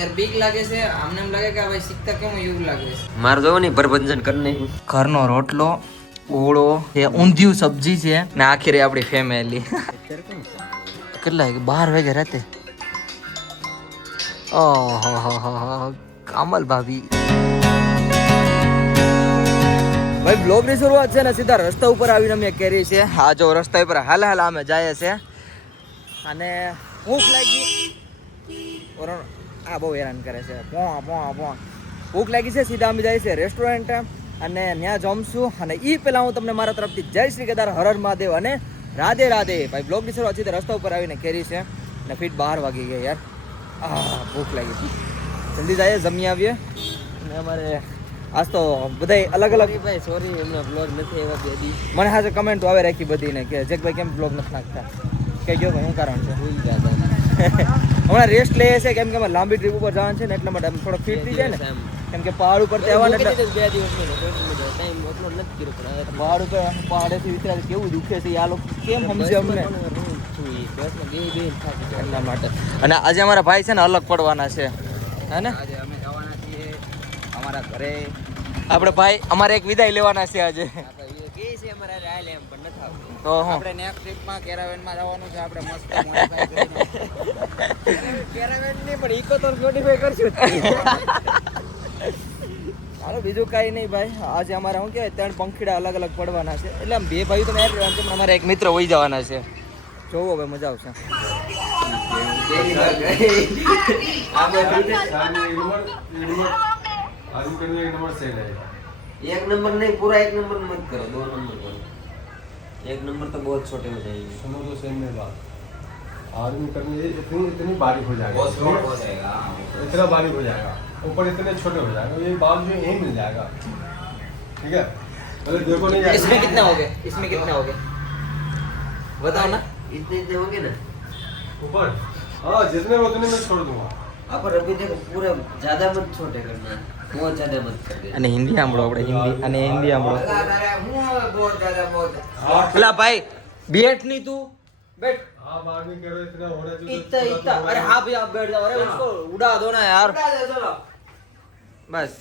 અત્યારે બીક લાગે છે. આમને એમ લાગે કે ભાઈ શીખતા કેમ એવું લાગે છે. મારે જોવો ને પરભંજન કરી નાખ્યું. ઘરનો રોટલો ઓળો એ ઊંધિયું સબ્જી છે ને આખરે આપણી ફેમિલી કેટલા વાગે? બાર વાગે રાતે? ઓહો કામલ ભાભી. ભાઈ બ્લોગની શરૂઆત છે ને સીધા રસ્તા ઉપર આવીને અમે કરી છે. આ જો રસ્તા ઉપર હાલ હાલ અમે જાય છે. અને ભૂખ લાગી. આ બહુ હેરાન કરે છે. પોા પોા પોા ભૂખ લાગી છે સીધા અમે જાય છે રેસ્ટોરન્ટ અને ત્યાં જમશું. અને એ પહેલાં હું તમને મારા તરફથી જય શ્રી કેદાર હરર હર મહાદેવ અને રાધે રાધે. ભાઈ બ્લોગની શરૂઆત સીધા રસ્તા ઉપર આવીને કેરી છે. અને ફીટ બહાર વાગી ગઈ યાર. આ ભૂખ લાગી. જલ્દી જઈએ જમી આવીએ. અને અમારે આજ તો બધાય અલગ અલગ ભાઈ સોરી એમનો બ્લોગ નથી એવા બે મને હાજર કમેન્ટ આવે રાખી બધીને કે જેકભાઈ કેમ બ્લોગ નથી નાખતા? કહેજો ભાઈ શું કારણ છે? ભૂલી ગયા હમણાં રેસ્ટ લઈએ છે કેમ કે અમારે લાંબી ટ્રીપ ઉપર જવાનું છે ને એટલા માટે થોડો ફિટ થઈ જાય ને. કેમ કે પહાડ ઉપર આવવાને એટલે બે દિવસ ટાઈમ નથી કર્યો પણ પહાડ ઉપર પહાડેથી વિતરાય કેવું દુખે છે આ લોકો? કેમ સમજે અમને? એટલા માટે. અને આજે અમારા ભાઈ છે ને અલગ પડવાના છે. હે ને? આજે અમે જવાના છીએ અમારા ઘરે. આપણે ભાઈ અમારે એક વિદાય લેવાના છે આજે. તો આપણે નેક્સ્ટ ટ્રીપમાં કેરાવેનમાં જવાનું છે આપણે મસ્ત કેરાવેનની પણ ઇકો તો મોડિફાઈ કરશું. હાલો બીજું કાંઈ નહીં ભાઈ. આજે અમારે શું કહેવાય ત્રણ પંખીડા અલગ અલગ પડવાના છે. એટલે આમ બે ભાઈ તમે યાર અમારે એક મિત્ર હોઈ જવાના છે. જોવો ભાઈ મજા આવશે. એક નંબર નહીં પૂરા એક નંબર મત કરો દો નંબર કરો. एक नंबर तो बहुत छोटे हो जाएँगे। सुनो तो सेम में बात। आर्मी करने ये इतनी इतनी बारीक हो जाएगा। बहुत स्लो हो जाएगा हाँ। इतना बारीक हो जाएगा। ऊपर इतने छोटे हो जाएगा ये बाल जो यही मिल जाएगा। ठीक है? पहले देखो नहीं जाएगा। इसमें कितने हो गए इसमें कितने हो गए बताओ ना। इतने इतने होंगे ना? ऊपर? हाँ जितने उतने मैं छोड़ दूँगा। हाँ पर अभी देखो पूरा ज़्यादा मत छोटे करना। અને હિન્દી સાંભળો આપણે હિન્દી અને હિન્દી સાંભળો. પેલા ભાઈ બેઠ નહીં તું. બેઠ. અરે યાર. બસ.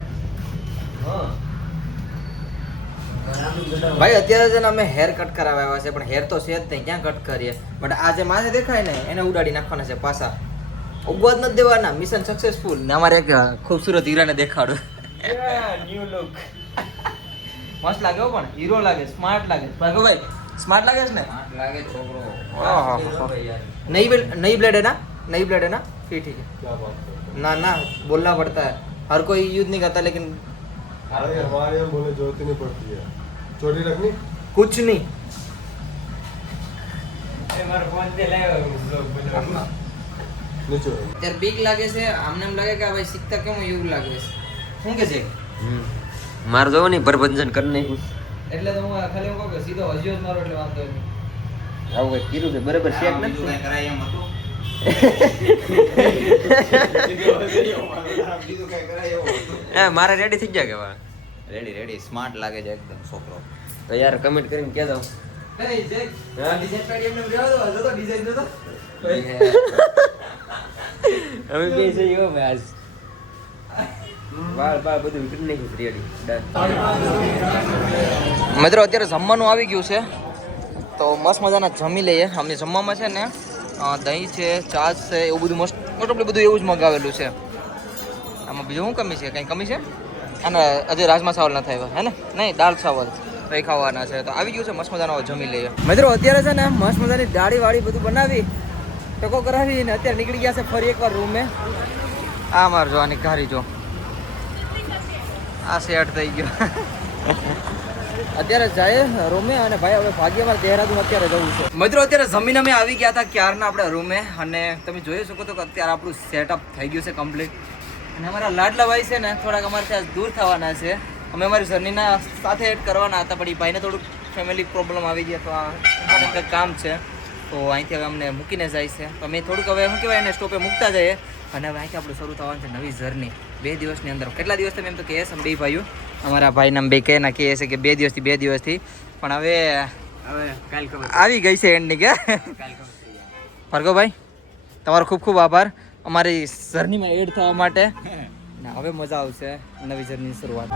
ભાઈ અત્યારે છે ને અમે હેર કટ કરાવ્યા છે પણ હેર તો છે જ નહીં. ક્યાં કટ કરીએ? બટ આ જે માથે દેખાય ને એને ઉડાડી નાખવાના છે પાછા. ઉગવા જ નથી દેવાના મિશન સક્સેસફુલ ને અમારે એક ખૂબસૂરત હીરાને દેખાડો ન્યુ લુક મસ્ત લાગે હો પણ હીરો લાગે સ્માર્ટ લાગે ભાઈ સ્માર્ટ લાગે છે ને હાથ લાગે છોકરો नई ब्लेड नई ब्लेड है ना नई ब्लेड है ना ठीक ठीक है क्या बात करो ना ना बोलना पड़ता है हर कोई यूज नहीं करता लेकिन अरे हमारे यहाँ बोले जरूरत ही नहीं पड़ती है चोरी रखनी कुछ नहीं અત્યારે ત્યારે બીક લાગે છે આમને એમ લાગે કે ભાઈ શીખતા કેમ એવું લાગે છે. શું કે છે? મારે જોવો નહીં પરભંજન કરી નાખ્યું. એટલે તો હું ખાલી હું કહું સીધો હજુ જ મારો એટલે વાંધો નહીં. આવું કીધું છે? બરાબર એમ હતું? મારે રેડી થઈ ગયા કેવા રેડી રેડી સ્માર્ટ લાગે છે એકદમ છોકરો. તો યાર કમેન્ટ કરીને કહી દઉં અમે બે છે મેં આજ. બાર બાળ બધું ઉતરી નહીં રેડી ડન મિત્રો, અત્યારે જમવાનું આવી ગયું છે. તો મસ્ત મજાના જમી લઈએ. અમને જમવામાં છે ને દહીં છે છાશ છે, એવું બધું મસ્ત મોસ્ટ બધું એવું જ મગાવેલું છે. આમાં બીજું શું કમી છે? કંઈ કમી છે? અને હજી રાજમા ચાવલ ના થાય હે ને? નહીં, દાળ ચાવલ. એ ખાવાના છે. તો આવી ગયું છે, મસ્ત મજાનો જમી લઈએ. મિત્રો, અત્યારે છે ને, મસ્ત મજાની દાળી વાળી બધું બનાવી ટકો કરાવી ને અત્યારે નીકળી ગયા છે ફરી એકવાર રૂમે. આ માર જો, આની ઘારી જો. આ સેટ થઈ ગયો. અત્યારે જાય રૂમે અને ભાઈ હવે ભાગ્ય મારે દેહરાદૂન અત્યારે જવું છે. મિત્રો, અત્યારે જમીન અમે આવી ગયા હતા ક્યારના આપણે રૂમે અને તમે જોઈ શકો તો અત્યારે આપણું સેટઅપ થઈ ગયું છે કમ્પ્લીટ અને અમારા લાડલા ભાઈ છે ને, થોડાક અમારે ત્યાં દૂર થવાના છે. અમે અમારી જર્નીના સાથે એડ કરવાના હતા, પણ એ ભાઈને થોડુંક ફેમિલી પ્રોબ્લેમ આવી ગયા, તો આ કામ છે. તો અહીંથી હવે અમને મૂકીને જાય છે. તો અમે થોડુંક હવે શું કહેવાય એને સ્ટોપે મૂકતા જઈએ. અને હવે અહીંથી આપણું શરૂ થવાનું છે નવી જર્ની બે દિવસની અંદર. કેટલા દિવસ તમે એમ તો કહે છે બે ભાઈઓ. અમારા ભાઈના બે કહે ના કહે છે કે બે દિવસથી બે દિવસથી. પણ હવે હવે આવી ગઈ છે એન્ડની કે ભાર્ગવભાઈ તમારો ખૂબ ખૂબ આભાર. અમારી જર્નીમાં એડ થવા માટે. હવે મજા આવશે નવી જર્ની શરૂઆત.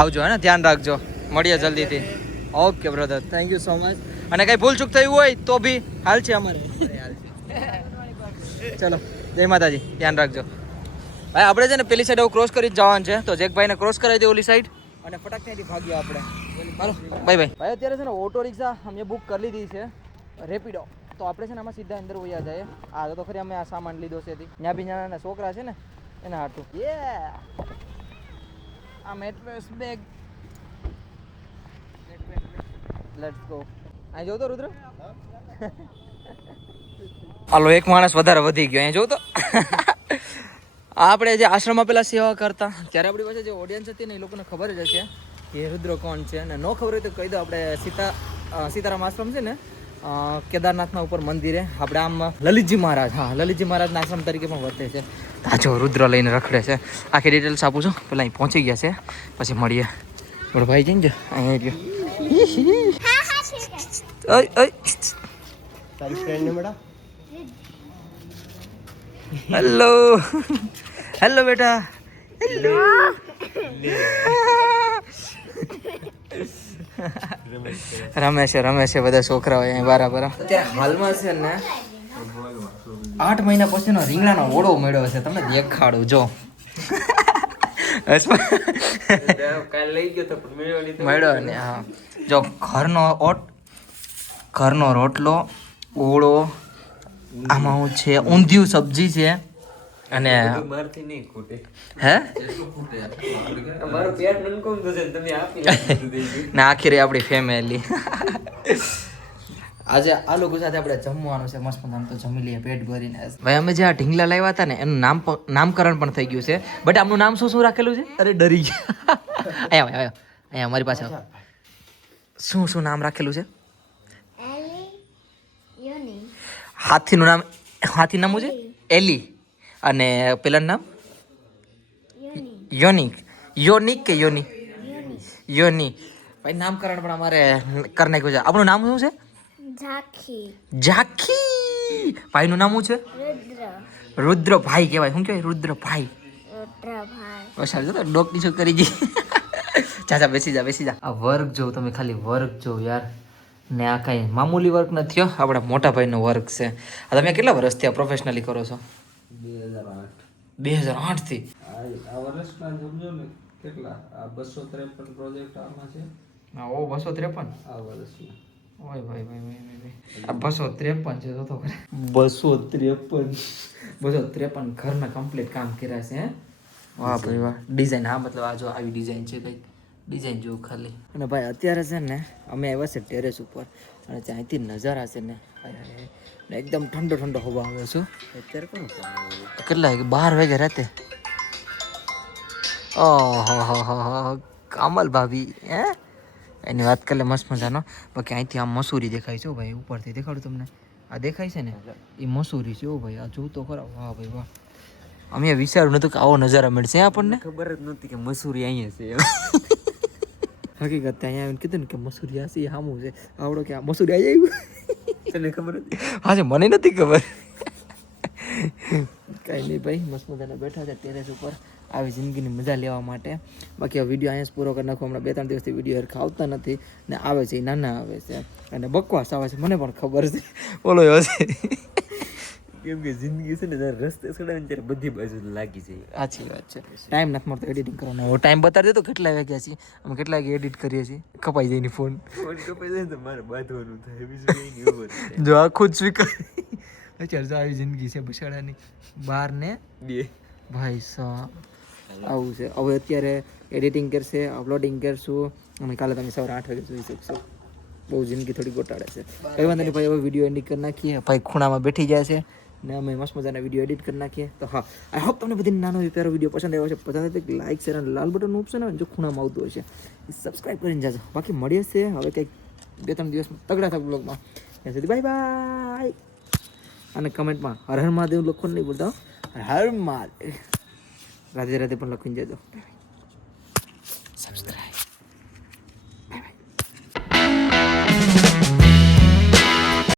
આવજો હે ને ધ્યાન રાખજો. મળીએ જલ્દીથી. Okay brother thank you so much અને કઈ ભૂલ ચૂક થયું હોય તો બી હાલ છે અમારે. ચલો જય માતાજી. ધ્યાન રાખજો. ભાઈ આપણે છે ને પેલી સાઈડ ક્રોસ કરી જ જવાનું છે. તો જેકભાઈને ક્રોસ કરાવી દે ઓલી સાઈડ અને ફટાક ત્યાંથી ભાગ્યો આપણે. હાલો બાય બાય ભાઈ અત્યારે છે ને ઓટો રિક્ષા અમે બુક કરી લીધી છે. રેપિડો તો આપણે છે ને આમાં સીધા અંદર વયા જાય. આ તો ખરી અમે આ સામાન લીધો છે ત્યાં બી નાના નાના છોકરા છે ને એના હાટું. યે આ મેટ્રેસ બેગ લેટ્સ ગો અહીં જોતો રુદ્ર? હાલો, એક માણસ વધારે વધી ગયો. અહીં જોતો આપણે જે આશ્રમમાં પેલા સેવા કરતા, ત્યારે આપણી પાસે જે ઓડિયન્સ હતી ને, એ લોકોને ખબર જ હશે કે રુદ્ર કોણ છે અને ન ખબર હોય તો કહી દો, આપણે સીતા સીતારામ આશ્રમ છે ને કેદારનાથના ઉપર મંદિરે, આપણે આમ લલિતજી મહારાજ, હા, લલિતજી મહારાજના આશ્રમ તરીકે પણ વર્તે છે. આ જો રુદ્ર લઈને રખડે છે. આખી ડિટેલ્સ આપું છું. પેલા અહીં પહોંચી ગયા છે. પછી મળીએ. ભાઈ જઈને અહીંયા રહ્યો. ઓય ઓય. તારી ફ્રેન્ડ ને બેટા હેલો હેલો બેટા. હેલો રમે છે રમે છે બધા છોકરાઓ અહીં બરાબર અત્યારે હાલમાં છે ને આઠ મહિના પછીનો રીંગણાનો ઓળો મળ્યો છે. તમને દેખાડું જો. મળ્યો ને હા. જો ઘરનો ઓટ ઘરનો રોટલો ઓળો આમાં હું છે ઊંધિયું સબ્જી છે અને મારથી નહીં ખૂટે. હે? મારું પેટ નનકોમ થશે તમે આપી નાખ્યું દઈ ગયું. આપણી ફેમિલી આજે આલુ ગુજરાતી આપણે જમવાનું છે મસ્ત નામ તો જમી લઈએ પેટ ભરીને. ભાઈ અમે જે આ ઢીંગલા લાવ્યા હતા ને એનું નામ નામકરણ પણ થઈ ગયું છે. બટ આમનું નામ શું શું રાખેલું છે? અરે ડરી ગયા. અહીંયા આયા અહીંયા અહીંયા અમારી પાસે શું શું નામ રાખેલું છે? હાથીનું નામ હાથી નામ છે? એલી. અને પેલાનું નામ? યોનિક યોનિક કે યોની. યોની. ભાઈ નામકરણ પણ અમારે કરી નાખ્યું છે. આપણું નામ શું છે? ઝાંખી. ઝાંખી? ભાઈનું નામ શું છે? રુદ્ર. ભાઈ કહેવાય. શું કહેવાય? રુદ્ર ભાઈ વસાડ જો તો ડોકની છોકરી કરી ગઈ જા જા બેસી જા બેસી જા. આ વર્ક જો તમે ખાલી વર્ક જો યાર. ને આ કાંઈ મામૂલી વર્ક નથી હો. આપણા મોટા ભાઈનો વર્ક છે. આ તમે કેટલા વર્ષથી આ પ્રોફેશનલી કરો છો? બે હજાર આઠ. બે હજાર આઠથી? આ આ વર્ષના સમજો ને કેટલા? આ બસો ત્રેપન પ્રોજેક્ટ આમાં છે. ઓ બસો ત્રેપન? આ વર્ષના. ઓય ભાઈ ભાઈ ભાઈ ભાઈ ભાઈ. આ બસો ત્રેપન છે તો બસો ત્રેપન. બસો ત્રેપન ઘરના કમ્પ્લીટ કામ કર્યા છે હે? વાહ ભાઈ વાહ. ડિઝાઇન હા મતલબ આ જો આવી ડિઝાઇન છે કંઈક ડિઝાઇન જો ખાલી. અને ભાઈ અત્યારે છે ને અમે આવ્યા છે ટેરેસ ઉપર. અને ત્યાંથી નજારા છે ને. એકદમ ઠંડો ઠંડો હવા આવે છે અત્યારે કોણ કેટલા વાગે? બાર વાગે રાતે? ઓહો કામલ ભાભી હે? એની વાત કરે મસ્ત મજાનો. બાકી અહીંથી આ મસૂરી દેખાય છે ભાઈ ઉપરથી દેખાડું તમને. આ દેખાય છે ને? એ મસૂરી છે ઓ ભાઈ આ જોવું તો ખરા. વાહ ભાઈ વાહ. અમે વિચાર્યું નતું કે આવો નજારા મળશે આપણને. ખબર જ નહોતી કે મસૂરી અહીંયા છે હકીકત અહીંયા આવીને કીધું ને કે મસૂરી આ છે સામું છે. આવડો કે આ મસૂરી આવી આવ્યું તને ખબર હતી? હા છે મને નથી ખબર. કાંઈ નહીં ભાઈ મસ્ત મજાના બેઠા છે ટેરેસ ઉપર. આવી જિંદગીની મજા લેવા માટે. બાકી આ વીડિયો અહીંયા જ પૂરો કરી નાખો. હમણાં બે ત્રણ દિવસથી વીડિયો હરખા આવતા નથી ને આવે છે એ નાના આવે છે. અને બકવાસ આવે છે મને પણ ખબર છે. બોલો છે કેમ કે જિંદગી છે ને જ્યારે રસ્તે ચડાવીને ત્યારે બધી બાજુ લાગી જાય. સાચી વાત છે. ટાઈમ નથી મળતો એડિટિંગ કરવાનો. હવે ટાઈમ બતાવી દેતો કેટલા વાગ્યા છીએ અમે કેટલા વાગે એડિટ કરીએ છીએ? કપાઈ જાય ફોન ફોન કપાઈ જાય તો મારે બાંધવાનું થાય. બીજું જો આ ખુદ સ્વીકાર અત્યારે જો આવી જિંદગી છે બસાડાની બાર ને બે. ભાઈ સાહેબ આવું છે. હવે અત્યારે એડિટિંગ કરશે અપલોડિંગ કરશું. અને કાલે તમે સવારે આઠ વાગે જોઈ શકશો. બહુ જિંદગી થોડી ગોટાડે છે. કઈ વાંધો નહીં ભાઈ હવે વીડિયો એડિટ કરી નાખીએ. ભાઈ ખૂણામાં બેઠી જાય છે. ને અમે મસ્ત મજાના વીડિયો એડિટ કરી નાખીએ. તો હા આઈ હોપ તમને બધી નાનો પ્યારો વીડિયો પસંદ આવ્યો છે પસંદ આવે લાઇક શેર અને લાલ બટનનું ઓપ્શન આવે ને જો ખૂણામાં આવતું હશે એ સબસ્ક્રાઈબ કરીને જાજો. બાકી મળીએ છે. હવે કંઈક બે ત્રણ દિવસમાં તગડા થાય બ્લોગમાં ત્યાં સુધી બાય બાય અને કમેન્ટમાં હર હર મહાદેવ લખો નહીં બોલતા હર મહાદેવ. રાધે રાધે પણ લખીને જજો